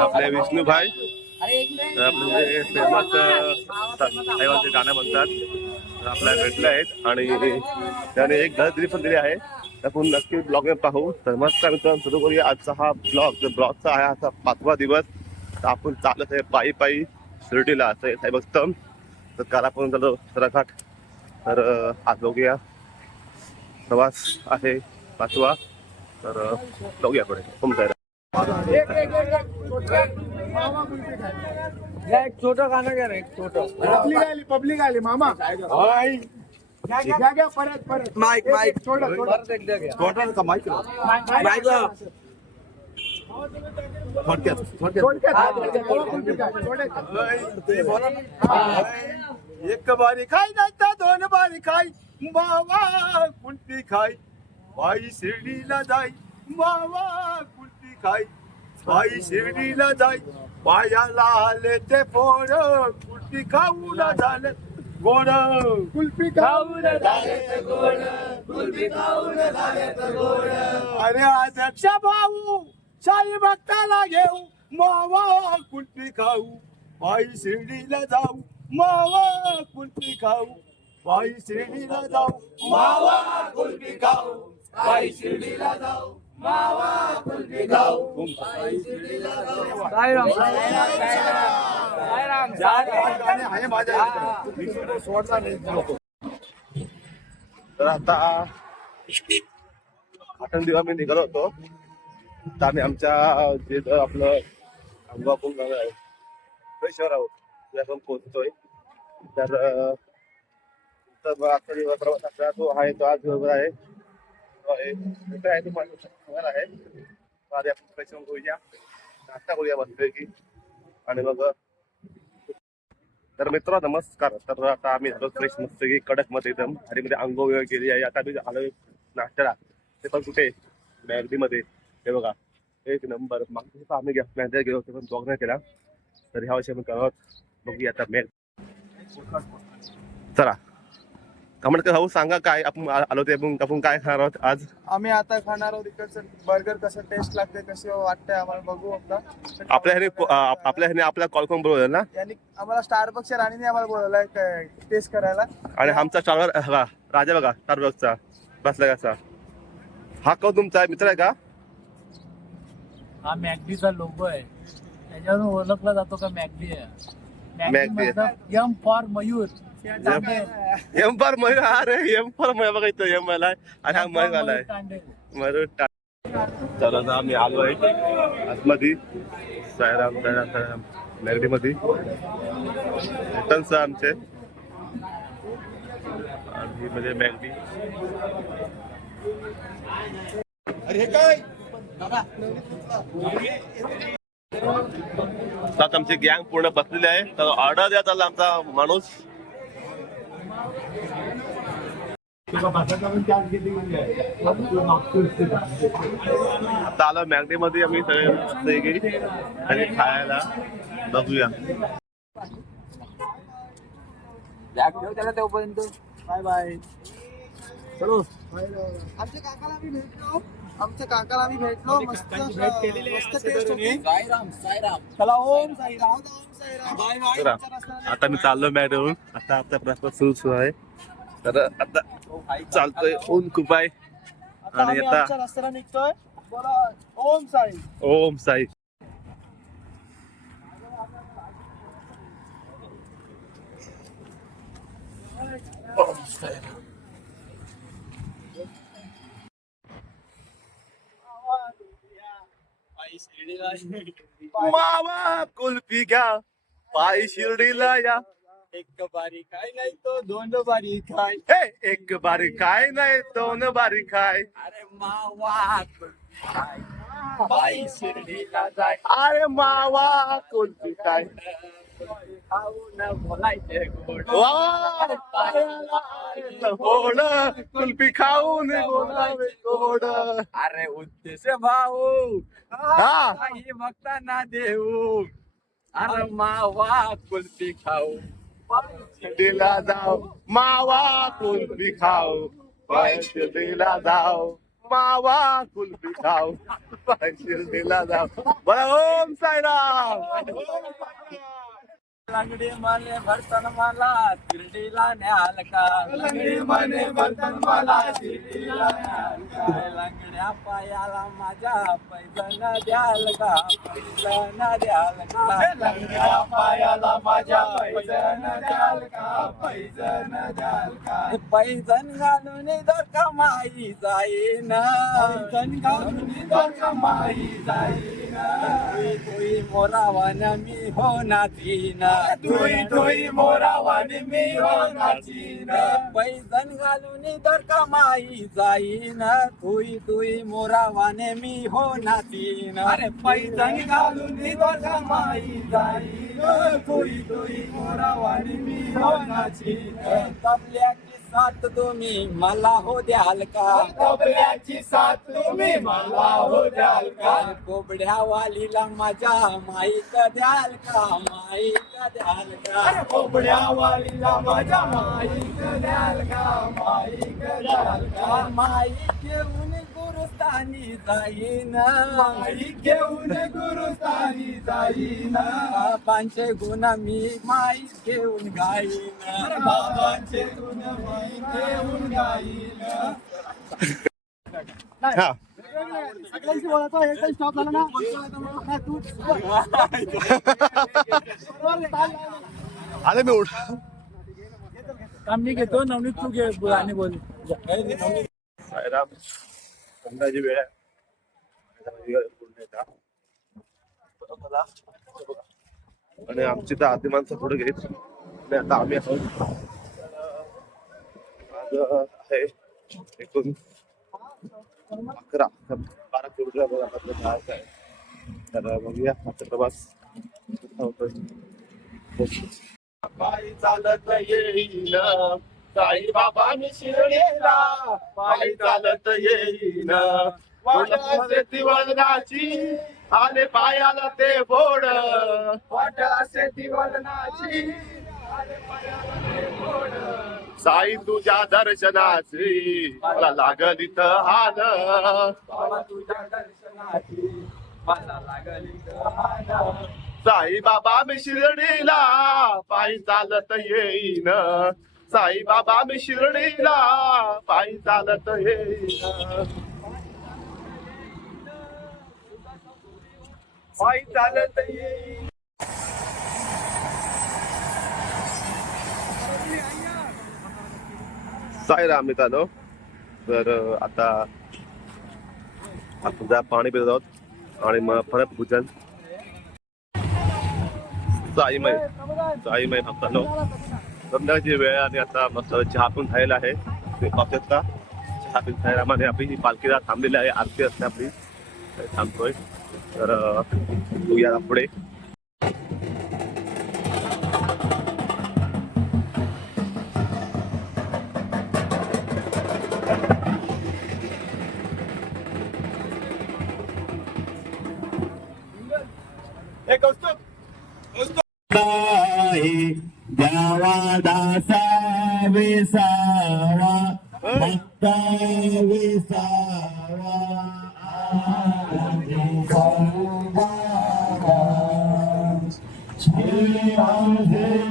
आपले विष्णूभाई तर आपले फेमस साहेबांचे गाणं म्हणतात तर आपल्याला भेटले आहेत. आणि त्याने एक घर दिली पण दिली आहे. तर आपण नक्की ब्लॉग पाहू. तर मस्त मित्रांनो सुरू करूया आजचा हा ब्लॉग ब्लॉगचा आहे आता पाचवा दिवस. तर आपण चालत आहे पायी पायी शिर्डीला. असं आहे साहेबस्तम तर काल आपण झालो सराघाट. तर आज बघूया. प्रवास आहे पाचवा. तर एक छोटं। गाणं घ्या एक छोटं। पब्लिक आली पब्लिक आली मामा। घ्या घ्या घ्या परत परत माईक माईक थोडं थोडं एकदा घ्या माईक थोडक्यात थोडक्यात थोडक्यात. एक बारी खाई नाही तर दोन बारी खाई। मावा कुलपी खाय बाई शिर्डीला जाई मावा कुलपी खाई. बाई शिर्डीला जाई पायाला आले ते पोर कुलपी खाऊन झाले. गोड कुल्फी खाऊ अरे अध्यक्ष भाऊ साई भक्ताला घेऊ मावा कुल्फी खाऊ. बाई शिर्डीला जाऊ मावा कुल्फी खाऊ. बाई शिर्डीला जाऊ मावा कुल्फी खाऊ. बाई शिर्डीला जाऊ मावा कुलपी खाऊ. साईराम साईराम साईराम आहे माझ्या सोडला नाही तर आता आठवण दिवस आम्ही निघालो होतो. तर आम्ही आमच्या जे ज- आपलं अंबापूर गाव आहे? फ्रेशवर आहोत तिथे आपण पोहोचतोय तर तर आजचा दिवस प्रवास आपला तो आहे तो आज बरोबर आहे. तो आहे. मित्र आहे तो माझ्या आहे. आधी आपण फ्रेश होऊन नाश्ता करूया मस्तपैकी आणि मग तर मित्र नमस्कार. तर आता आम्ही झालो फ्रेश मस्त की कडकमध्ये एकदम. आणि मध्ये अंगो वगैरे केली आहे. आता आम्ही आलोय नाश्त्याला. ते पण कुठे? मॅगडी मध्ये हे बघा. एक नंबर. मागच्या आम्ही आम्ही मॅगडी गेलो होतो पण ब्लॉग नाही केला. तर ह्या वर्षी आम्ही करत बघूया आता मॅग चला. कमेंट भाऊ सांगा काय आपण आलो ते आपण आपण काय खाणार आहोत आज? आम्ही आता खाणार आहोत इकडचं बर्गर कसं टेस्ट लागते कशी वाटते आम्हाला बघू आता. आपल्या ह्याने आपल्या ह्याने आपल्या कॉल करून बोलवलं ना? यांनी आम्हाला स्टारबक्सच्या राणीने आम्हाला बोलवलाय टेस्ट करायला. आणि आमचा चालवर हा राजा बघा स्टारबक्सचा बसला कसा. हा कौ तुमचा मित्र आहे का? हा मॅगडीचा लोगो आहे. त्याच्यावरून ओळखला जातो का मॅगडी? आहे. मॅगडी M for Mayur. M for Mayur अरे एम फॉर मयूर बघा इथं एम आला आणि हा मयूर आलाय. मयूर चला आता आम्ही आलो आहे. आतमध्ये. सायराम सायराम सायराम मॅगडी मध्ये रिटर्न्स आमचे. आणि म्हणजे मॅगडी आता आमची गँग पूर्ण बसलेली आहे. तर ऑर्डर द्या चालला आमचा माणूस. चालू मॅगडी मध्ये आम्ही सगळे आणि खायला बघूया. त्याला तेव्हापर्यंत. बाय बाय चलो. आमच्या काकाला आम्ही भेटलो. आमच्या काकाला आम्ही भेटलो मस्त मस्त टेस्ट होती. साईराम साईराम. चला Om Sairam. Om bye bye. आता मी चाललो मॅगडीवरून आता आपला प्रवास सुरू सुरू आहे. तर आता चालतोय ऊन खूप आहे आणि आता- रस्त्याला निघतोय. बोला ओम साई. ओम साई. मामा कुल्फी घ्या पाय शिर्डीला या. एक बारी काय नाही तो दोन बारी काय हे एक बारी काय नाही दोन बारी काय अरे मावा बाई शिर्डीला जाय. अरे मावा कुल्फी काय गोड. कुल्फी खाऊन बोलावे गोड. अरे उद्देश भाऊ हा. काही बघताना देऊ. अरे मावा कुल्फी खाऊ. शिर्डीला जाऊ. मावा कुल्फी खाऊ. शिर्डीला जाऊ. मावा कुल्फी खाऊ. शिर्डीला जाऊ. बरं ओम साईराम. लंगडी माने भरतन मला शिर्डीला न्याल का? लंगडी माने भरतन मला का? लंगड्या पायाला माझ्या पैजन द्याल का? पैजन द्याल का? लंगड्या पायाला माझ्या पैजन द्याल का? पैजन द्याल का? पैजन घालून दर कमाई जाईन. पैजन घालून दर कमाई जाईन. तुई मोरावान मी हो नाचीन. तुई तुई मोरावान मी हो नाचीन पैजन घालून दर कमाई जाईन? तुई तुई मोरावाने मी हो नाचीन अरे पैजन घालून दर कमाई जाईन? तुई तुई मोरावाने मी हो नाचीन तबल्याची साथ तुम्ही मला हो द्याल का? तबल्याची साथ तुम्ही मला हो द्याल का? कोबड्या वालीला माझ्या माईक द्याल का? माईक द्याल का? कोबड्या वालीला माझ्या माईक द्याल का? माईक द्याल का? माईक घेऊन गुरुस्थानी जाईन. माईक घेऊन गुरुस्थानी जाईन. बाबांचे गुण मी माईक घेऊन गाईन. बाबांचे गुण मी घेऊन गाईन. हा. स्टॉप झाला ना? तू. आले मी उठ. काम मी घेतो. नवनीत तू घे. आणि बोल. अंदाजे संध्याची वेळ आहे. आणि आमची तर आधी माणसं पुढे घेत. आणि आता आम्ही आहोत. आज आहे एकूण अकरा. बारा किलोमीटर आपलं जायचं आहे. तर बघूया आता प्रवास कसा होतोय. चालत येईन साई बाबा मी शिर्डीला पायी चालत येईन. वाटा शेती आले पायाला ते बोड. वाटा शेती वदनाची साई तुझ्या दर्शनाची मला लागल इथं हाल. तुझ्या दर्शनाची मला लागली हाल. साई बाबा मी शिर्डीला पायी चालत येईन. साईबाबा मी शिर्डीला पायी चालत येईन पायी चालत येईन साईराम चालो तर आता आपण जरा पाणी पित आहोत आणि मग परत पूजन. साईमय साईमय भक्तांनो संध्याकाळची वेळ आणि आता मस्त चहा पण खायला आहे. ते पाहू चहा पण खायला मध्ये आपली पालखीला थांबलेली आहे आरती असते आपली. थांबतोय. तर बघूया पुढे. विसावा भक्त विसावा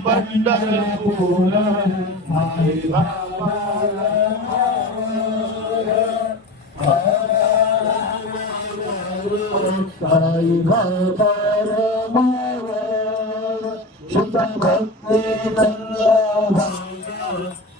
पंढरपूर साई बाबा शुद्ध भक्ती आपला आपल्याला उद्योगी आता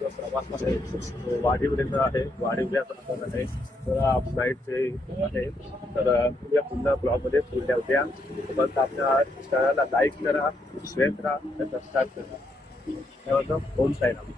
जो प्रवास आहे. तो वाढीवलेचा आहे. वाढीवल्याचा प्रकार आहे. तर नाईटचे आहे तर या पुन्हा ब्लॉगमध्ये पुढल्या होत्या बस आपल्या चॅनलला लाईक करा शेअर करा सबस्क्राईब करा. त्याबद्दल ओम साईराम.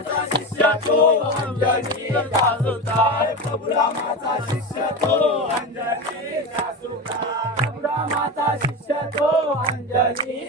रामाचा शिष्य तो अंजनी दासुदार प्रभू रामाचा शिष्य तो अंजनी दासुदार प्रभू रामाचा शिष्य तो अंजनी